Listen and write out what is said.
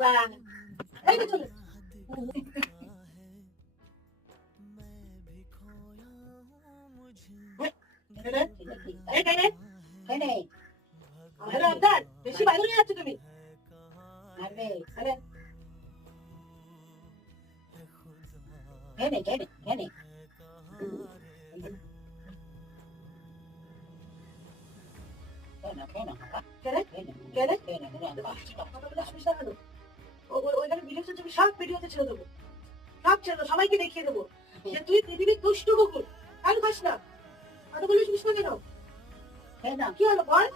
বাবা, এই তো চলো। বেশি বাইরে নিয়ে যাচ্ছ তুমি। আরে আরে কেনে কেনে কেনে কেন কেন কেনে কেনে কেনে কেনে কেনে ওইখানে ভিডিও তুমি সব ভিডিওতে ছেড়ে দেবো, সব ছেড়ে দেবো, সবাইকে দেখিয়ে দেবো যে তুই পৃথিবীর দুষ্ট কুকুর। আর খাস না, এত বলিস না কেন? কি হলো বল?